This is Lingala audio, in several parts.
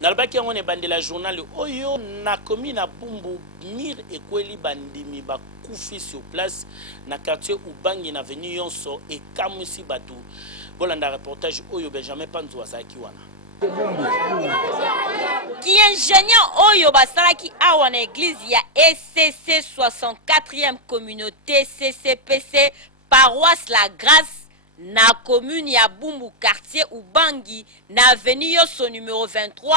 Nalbaki on est bandé la journal oyo na komi na bumbu mir ekweli bandimi ba kufi sur place na quartier Ubangi na avenue Yonso et Kamusi Batu. Bolanda reportage oyo Benjamin Panzo asaki wana. Qui ingénieur oyo basalaki awa na église ya ECC 64e communauté CCPC paroisse La Grâce na commune ya Bumbu quartier Ubangi na avenue Yoso numéro 23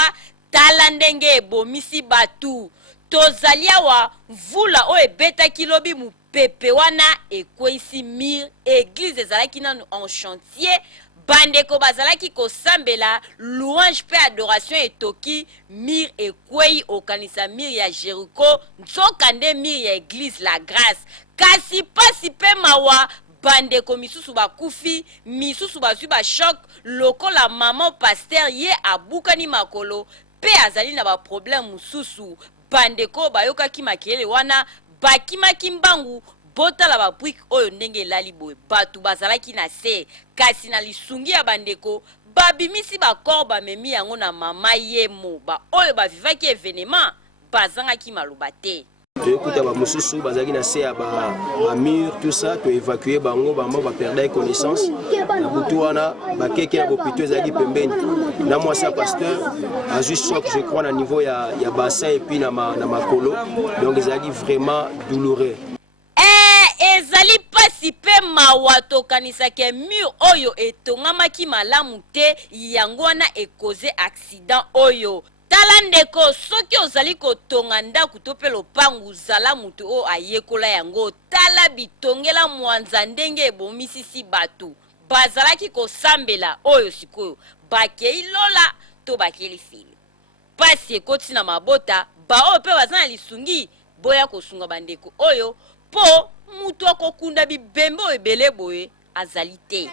talandenge ebomisi batu tozali awa mvula o ebeta kilobi mu pepe wana ekweisi mir église ezalaki nanu en chantier bandeko bazalaki kosambela louange pe adoration etoki mir ekwei okanisa mir ya Jericho nzokande mir ya église La Grâce kasi pasi pe mawa bandeko misusu bakufi misusu bazwi ba choc lokola maman pasteur ye abukani makolo pe azali na ba problème mususu bandeko bayokaki makele wana bakimaki mbangu botala ba brick oyo ndenge elali boye batu bazalaki na se kasi na lisungi ya bandeko babimisi bakor bamemi yango na mama yemo ba oyo bavivaki événement bazangaki maloba te. Écoutez, Moussou, Bazaki na se ba mur tout ça, tu évacuer bango, bango va perdre connaissance. Na butuana, ba keke na bopito ezaki pembeni. Na moi ça pasteur a juste choc je crois na niveau ya bassin et puis na makolo. Donc ezaki vraiment douloureux. Ezali pasi pe mawato kanisa ke mur oyo etongamaki malamu te yango wana ekoze accident oyo. Talandeko soki ozali kotonga ndaku to pe lopangu zala mutu o ayekola yango tala bitongela mwanza ndenge ebomisisi batu bazalaki kosambela oyo sikoyo bakei lola to bakeli fili pasi ekoti na mabota bao pe bazana lisungi boya kosunga bandeko oyo po mutu akokunda bibembe ebele boye azali te.